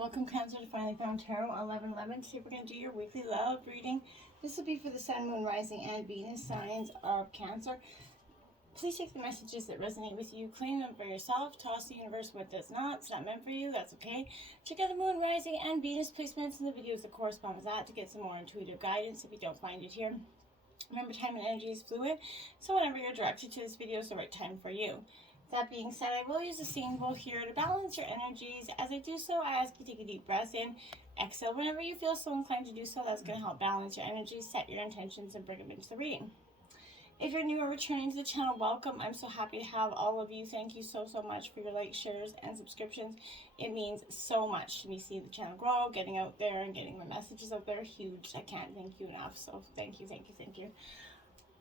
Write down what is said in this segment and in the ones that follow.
Welcome, Cancer, to Finally Found Tarot 1111. Today we're going to do your weekly love reading. This will be for the Sun, Moon, Rising, and Venus signs of Cancer. Please take the messages that resonate with you, claim them for yourself, toss the universe what does not. It's not meant for you, that's okay. Check out the Moon, Rising, and Venus placements in the videos that correspond with that to get some more intuitive guidance if you don't find it here. Remember, time and energy is fluid, so whenever you're directed to this video is the right time for you. That being said, I will use the symbol here to balance your energies. As I do so, I ask you to take a deep breath in, exhale whenever you feel so inclined to do so. That's going to help balance your energies, set your intentions, and bring them into the reading. If you're new or returning to the channel, welcome. I'm so happy to have all of you. Thank you so much for your likes, shares, and subscriptions. It means so much to me seeing the channel grow, getting out there, and getting the messages out there. Huge. I can't thank you enough. So thank you.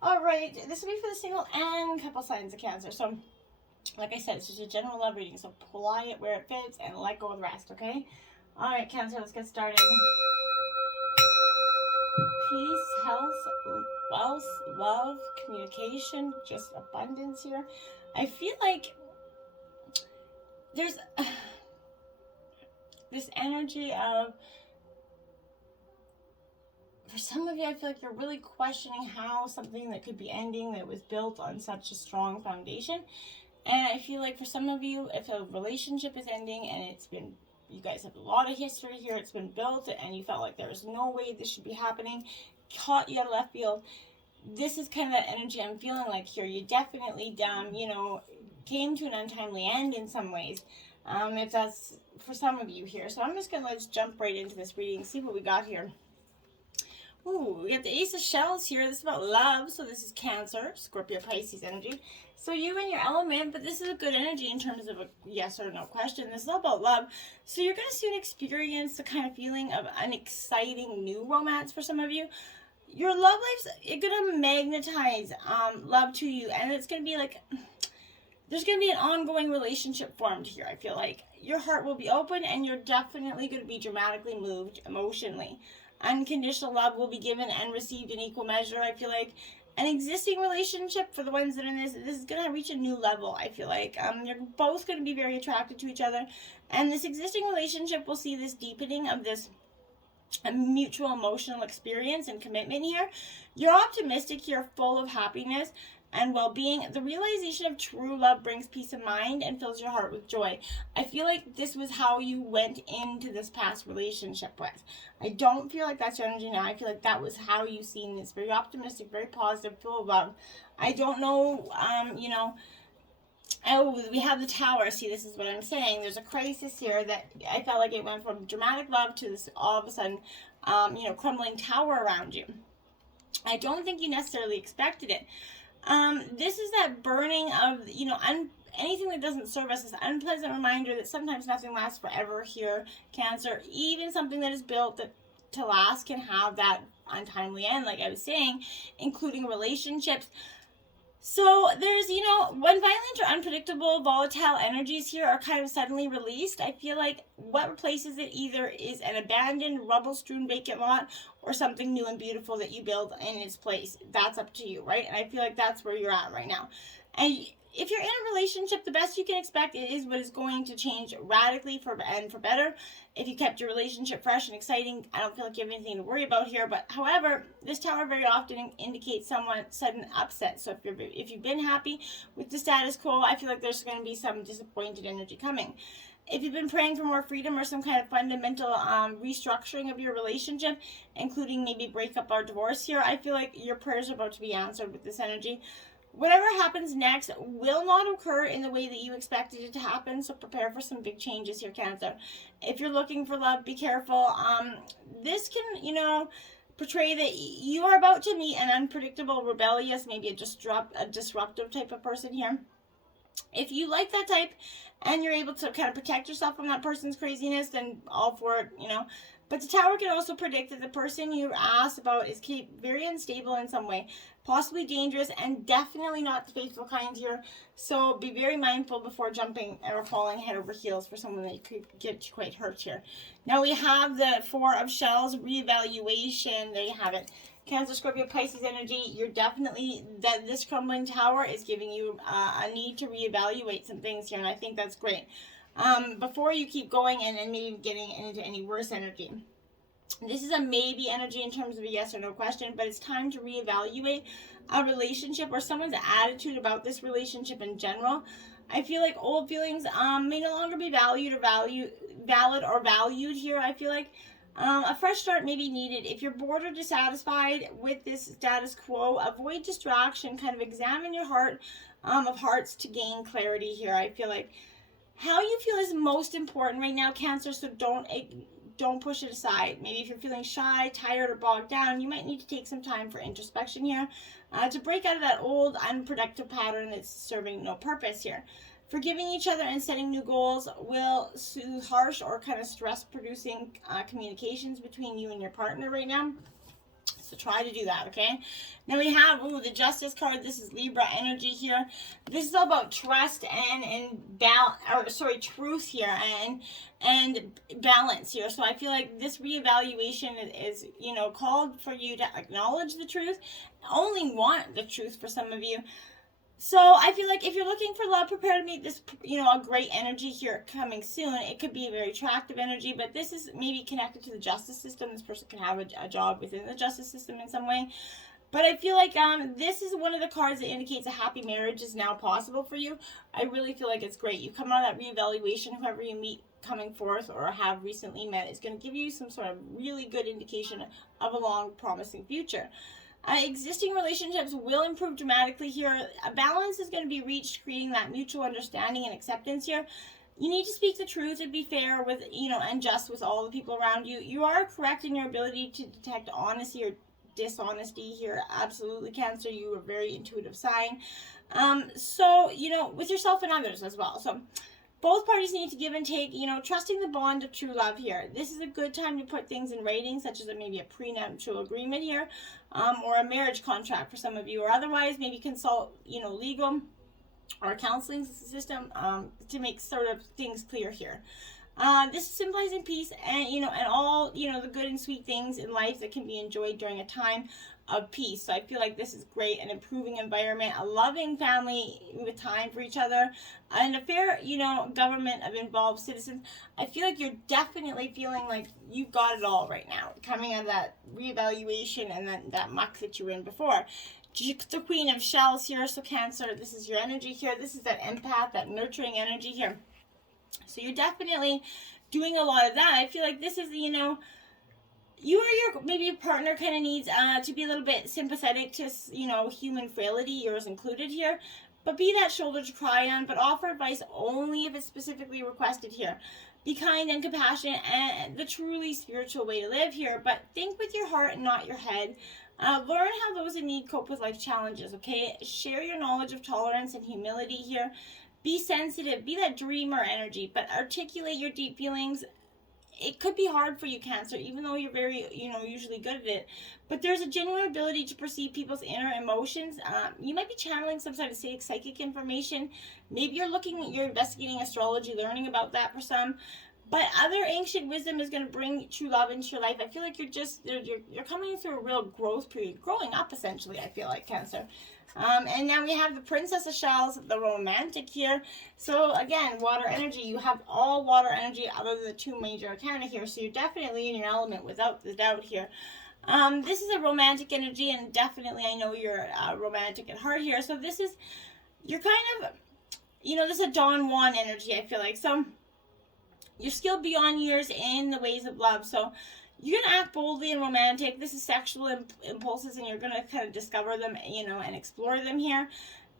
All right, this will be for the single and couple signs of Cancer. So, like I said, it's just a general love reading, so apply it where it fits and let go of the rest, okay? All right, Cancer, let's get started. Peace, health, wealth, love, communication, just abundance here. I feel like there's this energy of, for some of you, I feel like you're really questioning how something that could be ending that was built on such a strong foundation. And I feel like for some of you, if a relationship is ending and it's been, you guys have a lot of history here, it's been built and you felt like there was no way this should be happening, caught you out of left field, this is kind of that energy I'm feeling like here. You definitely, came to an untimely end in some ways, if that's for some of you here. So I'm just going to let's jump right into this reading and see what we got here. Ooh, we got the Ace of Shells here. This is about love. So this is Cancer, Scorpio, Pisces energy. So you and your element, but this is a good energy in terms of a yes or no question. This is all about love. So you're going to soon experience the kind of feeling of an exciting new romance for some of you. Your love life's going to magnetize love to you. And it's going to be like, there's going to be an ongoing relationship formed here, I feel like. Your heart will be open and you're definitely going to be dramatically moved emotionally. Unconditional love will be given and received in equal measure. I feel like an existing relationship, for the ones that are in this is going to reach a new level, I feel like. You're both going to be very attracted to each other. And this existing relationship will see this deepening of this mutual emotional experience and commitment here. You're optimistic here, full of happiness and well-being. The realization of true love brings peace of mind and fills your heart with joy. I feel like this was how you went into this past relationship with. I don't feel like that's your energy now. I feel like that was how you seen this. Very optimistic, very positive, full of love. I don't know, oh, we have the Tower. See, this is what I'm saying. There's a crisis here that I felt like it went from dramatic love to this all of a sudden, crumbling tower around you. I don't think you necessarily expected it. This is that burning of, anything that doesn't serve us, this unpleasant reminder that sometimes nothing lasts forever here, Cancer. Even something that is built to last can have that untimely end, like I was saying, including relationships. So there's, when violent or unpredictable, volatile energies here are kind of suddenly released, I feel like what replaces it either is an abandoned, rubble-strewn vacant lot or something new and beautiful that you build in its place. That's up to you, right? And I feel like that's where you're at right now. And if you're in a relationship, the best you can expect is what is going to change radically for better. If you kept your relationship fresh and exciting, I don't feel like you have anything to worry about here. But however, this Tower very often indicates somewhat sudden upset. So if you've been happy with the status quo, I feel like there's going to be some disappointed energy coming. If you've been praying for more freedom or some kind of fundamental restructuring of your relationship, including maybe breakup or divorce here, I feel like your prayers are about to be answered with this energy. Whatever happens next will not occur in the way that you expected it to happen, so prepare for some big changes here, Cancer. If you're looking for love, be careful. This can, portray that you are about to meet an unpredictable, rebellious, maybe a disruptive type of person here. If you like that type and you're able to kind of protect yourself from that person's craziness, then all for it, But the Tower can also predict that the person you asked about is very unstable in some way, possibly dangerous, and definitely not the faithful kind here. So be very mindful before jumping or falling head over heels for someone that could get you quite hurt here. Now we have the Four of Shells, reevaluation. There you have it. Cancer, Scorpio, Pisces energy. You're definitely, this crumbling tower is giving you a need to reevaluate some things here, and I think that's great. before you keep going and maybe getting into any worse energy. This is a maybe energy in terms of a yes or no question, but it's time to reevaluate a relationship or someone's attitude about this relationship in general. I feel like old feelings may no longer be valid or valued here. I feel like a fresh start may be needed. If you're bored or dissatisfied with this status quo, avoid distraction. Kind of examine your heart of hearts to gain clarity here. I feel like how you feel is most important right now, Cancer, so don't push it aside. Maybe if you're feeling shy, tired, or bogged down, you might need to take some time for introspection here to break out of that old, unproductive pattern that's serving no purpose here. Forgiving each other and setting new goals will soothe harsh or kind of stress-producing communications between you and your partner right now. So try to do that, okay? Now we have the Justice card. This is Libra energy here. This is all about trust and truth here and balance here. So I feel like this reevaluation is called for you to acknowledge the truth, only want the truth for some of you. So I feel like if you're looking for love, prepare to meet this, a great energy here coming soon. It could be a very attractive energy, but this is maybe connected to the justice system. This person can have a job within the justice system in some way. But I feel like this is one of the cards that indicates a happy marriage is now possible for you. I really feel like it's great. You come out of that reevaluation, whoever you meet coming forth or have recently met is going to give you some sort of really good indication of a long, promising future. Existing relationships will improve dramatically here. A balance is going to be reached, creating that mutual understanding and acceptance here. You need to speak the truth and be fair with, and just with all the people around you. You are correct in your ability to detect honesty or dishonesty here. Absolutely, Cancer. You are a very intuitive sign. So, with yourself and others as well. So, both parties need to give and take, trusting the bond of true love here. This is a good time to put things in writing, such as maybe a prenuptial agreement here, or a marriage contract for some of you, or otherwise maybe consult, legal or counseling system to make sort of things clear here. This is symbolizing peace and, and all, the good and sweet things in life that can be enjoyed during a time of peace. So I feel like this is great. An improving environment, a loving family with time for each other, and a fair, government of involved citizens. I feel like you're definitely feeling like you've got it all right now, coming out of that reevaluation and that muck that you were in before. The Queen of Shells here, so Cancer, this is your energy here. This is that empath, that nurturing energy here. So you're definitely doing a lot of that. I feel like this is, you or your partner kind of needs to be a little bit sympathetic to, human frailty, yours included here. But be that shoulder to cry on, but offer advice only if it's specifically requested here. Be kind and compassionate and the truly spiritual way to live here, but think with your heart and not your head. Learn how those in need cope with life challenges, okay? Share your knowledge of tolerance and humility here. Be sensitive, be that dreamer energy, but articulate your deep feelings. It could be hard for you, Cancer, even though you're very, usually good at it. But there's a genuine ability to perceive people's inner emotions. You might be channeling some sort of psychic information. Maybe you're investigating astrology, learning about that for some. But other ancient wisdom is going to bring true love into your life. I feel like you're coming through a real growth period, growing up essentially, I feel like, Cancer. And now we have the Princess of Shells, the romantic here. So again, water energy. You have all water energy other than the two major arcana here. So you're definitely in your element without the doubt here. This is a romantic energy, and definitely I know you're romantic at heart here. So this is, you're kind of, this is a Don Juan energy, I feel like. So you're skilled beyond years in the ways of love. So you're going to act boldly and romantic. This is sexual impulses, and you're going to kind of discover them, and explore them here.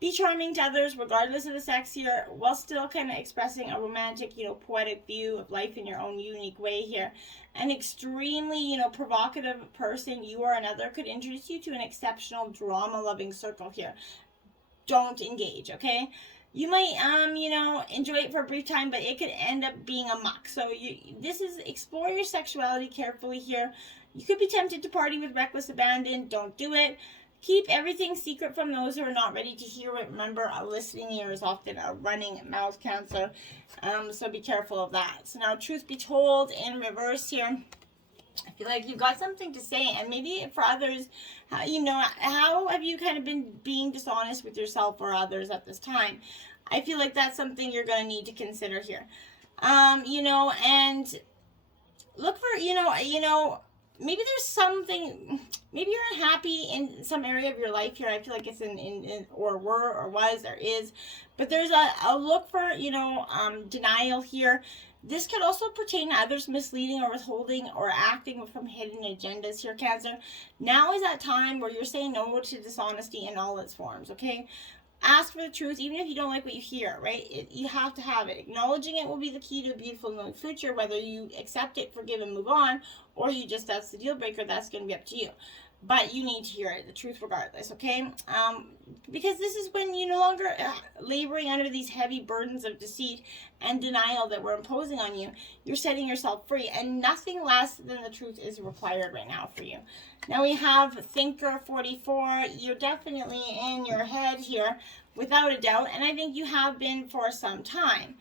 Be charming to others, regardless of the sex here, while still kind of expressing a romantic, poetic view of life in your own unique way here. An extremely, provocative person, you or another, could introduce you to an exceptional drama-loving circle here. Don't engage, okay? You might, enjoy it for a brief time, but it could end up being a muck. So this is explore your sexuality carefully here. You could be tempted to party with reckless abandon. Don't do it. Keep everything secret from those who are not ready to hear it. Remember, a listening ear is often a running mouth, Cancer. So be careful of that. So now, truth be told, in reverse here. I feel like you've got something to say, and maybe for others, how have you kind of been being dishonest with yourself or others at this time? I feel like that's something you're going to need to consider here. You know, and look for, maybe there's something, maybe you're unhappy in some area of your life here. I feel like it's in or were or was or is, but there's a look for, denial here. This could also pertain to others misleading or withholding or acting from hidden agendas here, Cancer. Now is that time where you're saying no to dishonesty in all its forms, okay? Ask for the truth, even if you don't like what you hear, right? You have to have it. Acknowledging it will be the key to a beautiful new future, whether you accept it, forgive, and move on, or you just, that's the deal breaker, that's going to be up to you. But you need to hear it, the truth regardless, okay? Because this is when you're no longer laboring under these heavy burdens of deceit and denial that we're imposing on you. You're setting yourself free, and nothing less than the truth is required right now for you. Now we have Thinker 44. You're definitely in your head here, without a doubt, and I think you have been for some time.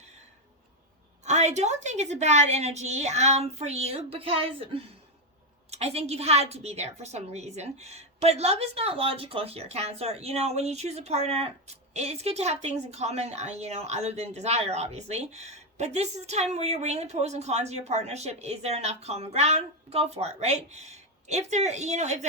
I don't think it's a bad energy for you, because I think you've had to be there for some reason. But love is not logical here, Cancer. You know, when you choose a partner, it's good to have things in common, other than desire, obviously. But this is a time where you're weighing the pros and cons of your partnership. Is there enough common ground? Go for it, right? If there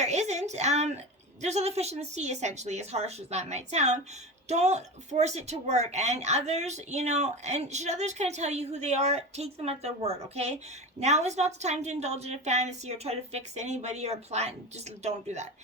isn't, there's other fish in the sea, essentially, as harsh as that might sound. Don't force it to work. And others, and should others kind of tell you who they are, take them at their word, okay? Now is not the time to indulge in a fantasy or try to fix anybody or plan. Just don't do that.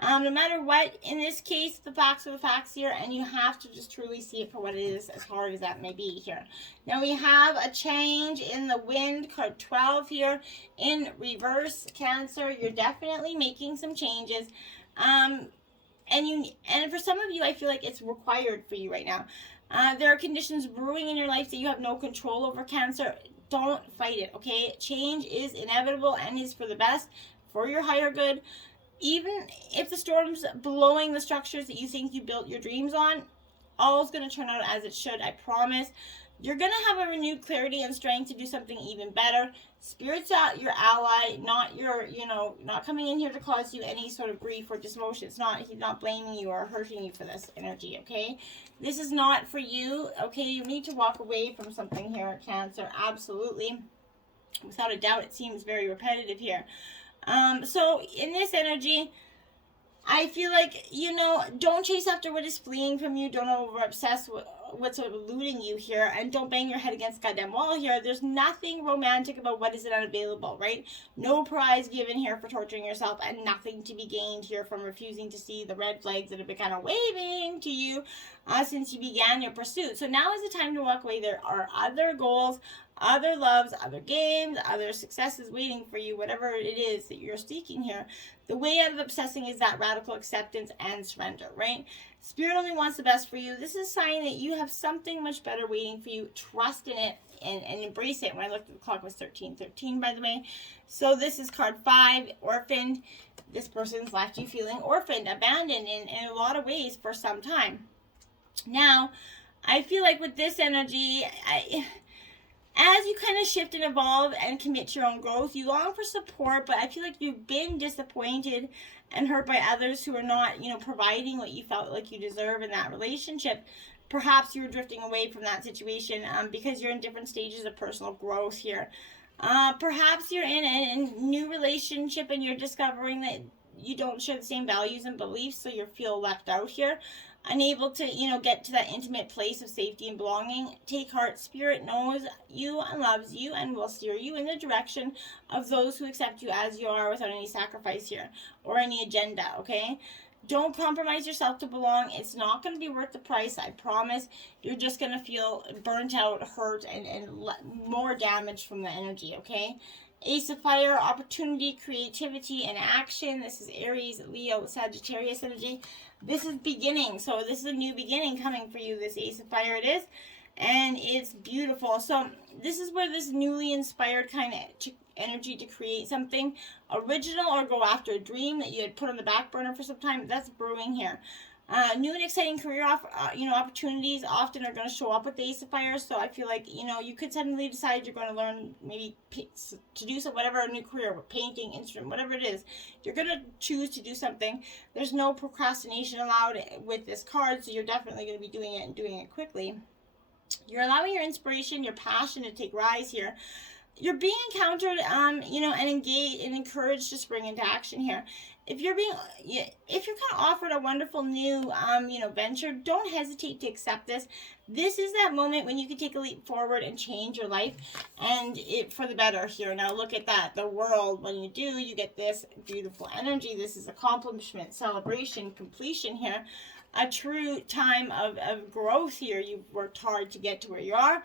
No matter what, in this case, the facts are the facts here, and you have to just truly see it for what it is, as hard as that may be here. Now we have a change in the wind, card 12 here, in reverse, Cancer. You're definitely making some changes. And for some of you, I feel like it's required for you right now. There are conditions brewing in your life that you have no control over, Cancer. Don't fight it, okay? Change is inevitable and is for the best, for your higher good. Even if the storm's blowing the structures that you think you built your dreams on, all's going to turn out as it should, I promise. You're going to have a renewed clarity and strength to do something even better. Spirit's your ally, not not coming in here to cause you any sort of grief or dismotion. He's not blaming you or hurting you for this energy, okay? This is not for you, okay? You need to walk away from something here, Cancer, absolutely. Without a doubt, it seems very repetitive here. So in this energy, I feel like, don't chase after what is fleeing from you. Don't over-obsess what's eluding you here. And don't bang your head against the goddamn wall here. There's nothing romantic about what is unavailable, right? No prize given here for torturing yourself, and nothing to be gained here from refusing to see the red flags that have been kind of waving to you since you began your pursuit. So now is the time to walk away. There are other goals, other loves, other games, other successes waiting for you, whatever it is that you're seeking here. The way out of obsessing is that radical acceptance and surrender, right? Spirit only wants the best for you. This is a sign that you have something much better waiting for you. Trust in it and embrace it. When I looked at the clock, it was 13:13, by the way. So this is card 5, orphaned. This person's left you feeling orphaned, abandoned in a lot of ways for some time. Now, I feel like with this energy, as you kind of shift and evolve and commit to your own growth, you long for support, but I feel like you've been disappointed and hurt by others who are not, providing what you felt like you deserve in that relationship. Perhaps you're drifting away from that situation because you're in different stages of personal growth here. Perhaps you're in a new relationship and you're discovering that you don't share the same values and beliefs, so you feel left out here. Unable to, get to that intimate place of safety and belonging. Take heart. Spirit knows you and loves you and will steer you in the direction of those who accept you as you are without any sacrifice here or any agenda, okay? Don't compromise yourself to belong. It's not going to be worth the price, I promise. You're just going to feel burnt out, hurt, and more damage from the energy, okay? Ace of Fire, opportunity, creativity, and action. This is Aries, Leo, Sagittarius energy. This is beginning. So this is a new beginning coming for you, this Ace of Fire it is. And it's beautiful. So this is where this newly inspired kind of energy to create something original or go after a dream that you had put on the back burner for some time, that's brewing here. New and exciting career opportunities often are going to show up with the Ace of Fire. So I feel like, you could suddenly decide you're going to learn maybe to do some, whatever, a new career, painting, instrument, whatever it is. You're going to choose to do something. There's no procrastination allowed with this card, so you're definitely going to be doing it and doing it quickly. You're allowing your inspiration, your passion to take rise here. You're being encountered, and engaged and encouraged to spring into action here. If you're kind of offered a wonderful new, venture, don't hesitate to accept this. This is that moment when you can take a leap forward and change your life, and it for the better here. Now look at that. The world, when you do, you get this beautiful energy. This is accomplishment, celebration, completion here. A true time of growth here. You've worked hard to get to where you are.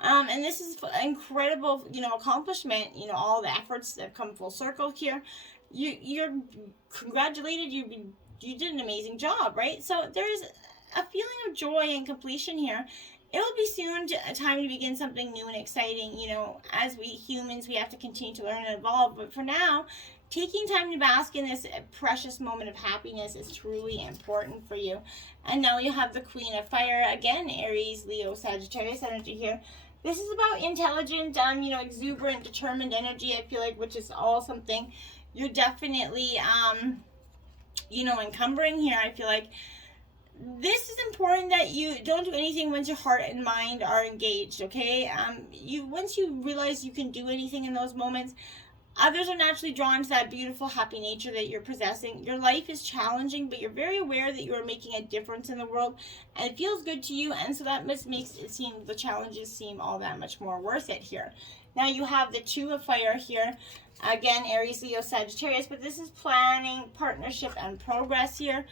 And this is incredible, accomplishment, all the efforts that have come full circle here. You're congratulated. You did an amazing job, right? So there's a feeling of joy and completion here. It will be soon a time to begin something new and exciting. As we humans, we have to continue to learn and evolve. But for now, taking time to bask in this precious moment of happiness is truly important for you. And now you have the Queen of Fire, again, Aries, Leo, Sagittarius energy here. This is about intelligent, exuberant, determined energy, I feel like, which is all something you're definitely, encumbering here. I feel like this is important that you don't do anything once your heart and mind are engaged, okay? Once you realize you can do anything in those moments, others are naturally drawn to that beautiful, happy nature that you're possessing. Your life is challenging, but you're very aware that you are making a difference in the world, and it feels good to you, and so that makes it seem, the challenges seem all that much more worth it here. Now you have the Two of Fire here. Again, Aries, Leo, Sagittarius, but this is planning, partnership, and progress here.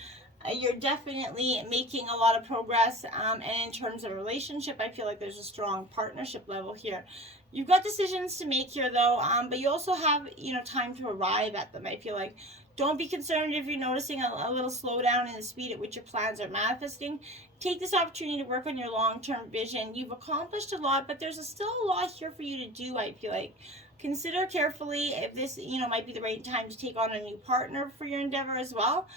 You're definitely making a lot of progress, and in terms of a relationship, I feel like there's a strong partnership level here. You've got decisions to make here, though, but you also have, time to arrive at them. I feel like don't be concerned if you're noticing a little slowdown in the speed at which your plans are manifesting. Take this opportunity to work on your long-term vision. You've accomplished a lot, but there's still a lot here for you to do, I feel like. Consider carefully if this, might be the right time to take on a new partner for your endeavor as well.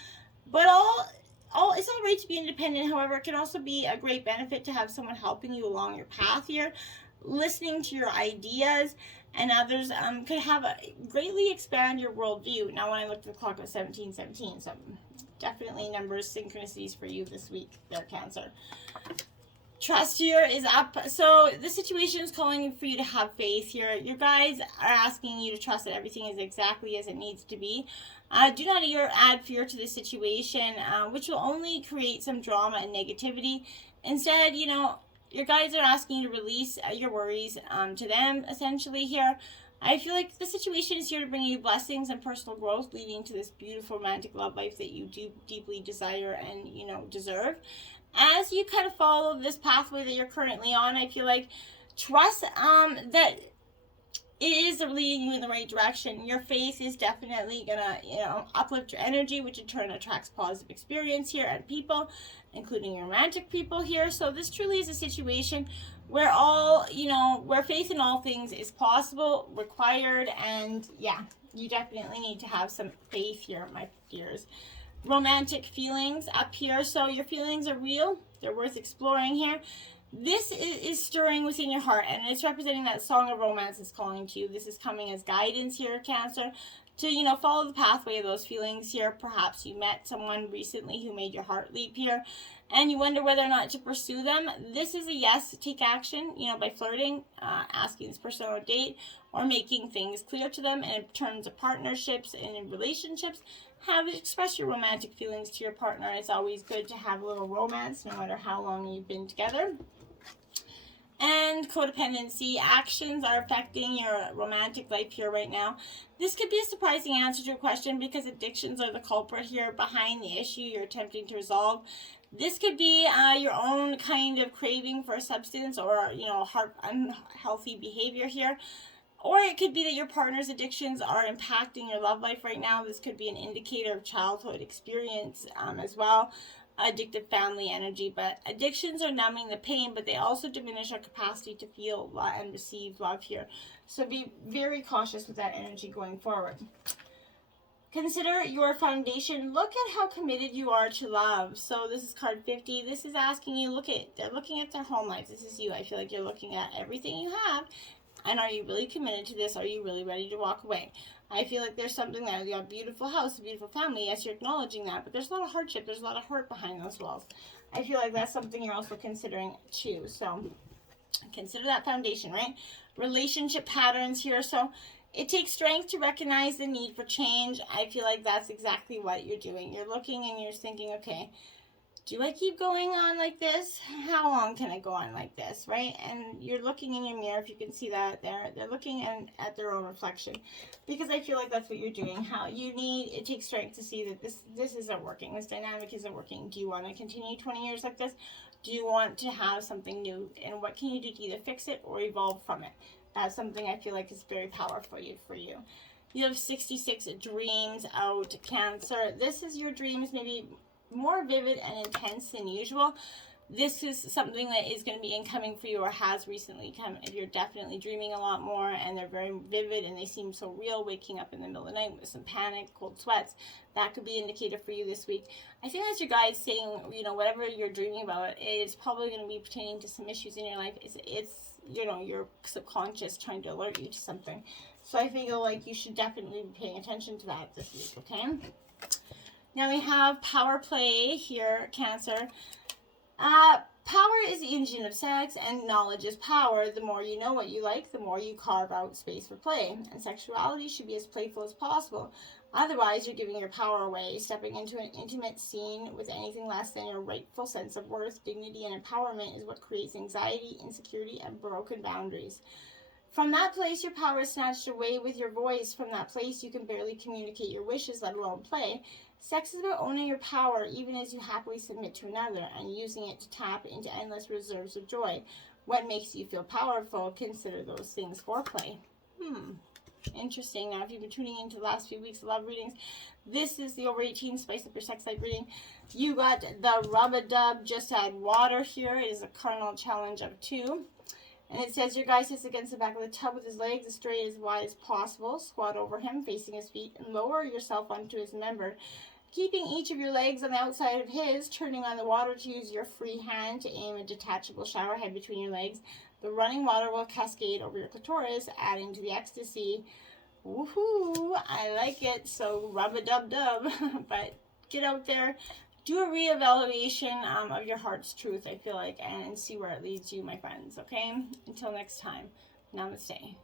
But it's all right to be independent. However, it can also be a great benefit to have someone helping you along your path here. Listening to your ideas and others could greatly expand your worldview. Now, when I looked at the clock, it was 17:17, so definitely numbers, synchronicities for you this week there, Cancer. Trust here is up. So the situation is calling for you to have faith here. Your guides are asking you to trust that everything is exactly as it needs to be. Do not add fear to the situation, which will only create some drama and negativity. Instead, your guides are asking you to release your worries to them, essentially, here. I feel like the situation is here to bring you blessings and personal growth, leading to this beautiful romantic love life that you do deeply desire and, deserve. As you kind of follow this pathway that you're currently on, I feel like trust that it is leading you in the right direction. Your faith is definitely gonna, uplift your energy, which in turn attracts positive experience here and people, including your romantic people here. So this truly is a situation where where faith in all things is possible, required, and yeah, you definitely need to have some faith here, my dears. Romantic feelings up here. So your feelings are real. They're worth exploring here. This is stirring within your heart, and it's representing that song of romance is calling to you. This is coming as guidance here, Cancer, to, follow the pathway of those feelings here. Perhaps you met someone recently who made your heart leap here, and you wonder whether or not to pursue them. This is a yes. Take action, by flirting, asking this person on a date, or making things clear to them. And in terms of partnerships and in relationships, express your romantic feelings to your partner. It's always good to have a little romance, no matter how long you've been together. And codependency actions are affecting your romantic life here right now. This could be a surprising answer to a question because addictions are the culprit here behind the issue you're attempting to resolve. This could be your own kind of craving for a substance or, unhealthy behavior here. Or it could be that your partner's addictions are impacting your love life right now. This could be an indicator of childhood experience as well. Addictive family energy, but addictions are numbing the pain, but they also diminish our capacity to feel and receive love here. So be very cautious with that energy going forward. Consider your foundation. Look at how committed you are to love. So this is card 50. This is asking you, they're looking at their home life. This is you. I feel like you're looking at everything you have. And are you really committed to this? Are you really ready to walk away? I feel like there's something there. You have a beautiful house, a beautiful family. Yes, you're acknowledging that. But there's a lot of hardship. There's a lot of hurt behind those walls. I feel like that's something you're also considering too. So Consider that foundation, right? Relationship patterns here. So it takes strength to recognize the need for change. I feel like that's exactly what you're doing. You're looking and you're thinking, okay, do I keep going on like this? How long can I go on like this, right? And you're looking in your mirror, if you can see that there. They're looking at their own reflection, because I feel like that's what you're doing. How you need, it takes strength to see that this isn't working. This dynamic isn't working. Do you want to continue 20 years like this? Do you want to have something new? And what can you do to either fix it or evolve from it? That's something I feel like is very powerful for you. You have 66 dreams out, Cancer. This is your dreams, maybe more vivid and intense than usual. This is something that is going to be incoming for you, or has recently come. If you're definitely dreaming a lot more and they're very vivid and they seem so real, waking up in the middle of the night with some panic, cold sweats, that could be indicative for you this week. I think that's your guides saying, you know, whatever you're dreaming about, it's probably going to be pertaining to some issues in your life. It's you know, your subconscious trying to alert you to something. So I feel like you should definitely be paying attention to that this week, okay? Now we have power play here, Cancer. Power is the engine of sex, and knowledge is power. The more you know what you like, the more you carve out space for play. And sexuality should be as playful as possible. Otherwise, you're giving your power away. Stepping into an intimate scene with anything less than your rightful sense of worth, dignity, and empowerment is what creates anxiety, insecurity, and broken boundaries. From that place, your power is snatched away with your voice. From that place, you can barely communicate your wishes, let alone play. Sex is about owning your power, even as you happily submit to another, and using it to tap into endless reserves of joy. What makes you feel powerful? Consider those things foreplay. Interesting. Now, if you've been tuning into the last few weeks of love readings, this is the over 18 Spice Up Your Sex Life reading. You got the rub-a-dub, just add water here. It is a carnal challenge of 2. And it says, your guy sits against the back of the tub with his legs as straight as wide as possible. Squat over him, facing his feet, and lower yourself onto his member. Keeping each of your legs on the outside of his, turning on the water to use your free hand to aim a detachable shower head between your legs. The running water will cascade over your clitoris, adding to the ecstasy. Woohoo! I like it. So rub-a-dub-dub. But get out there. Do a reevaluation of your heart's truth, I feel like, and see where it leads you, my friends, okay? Until next time, namaste.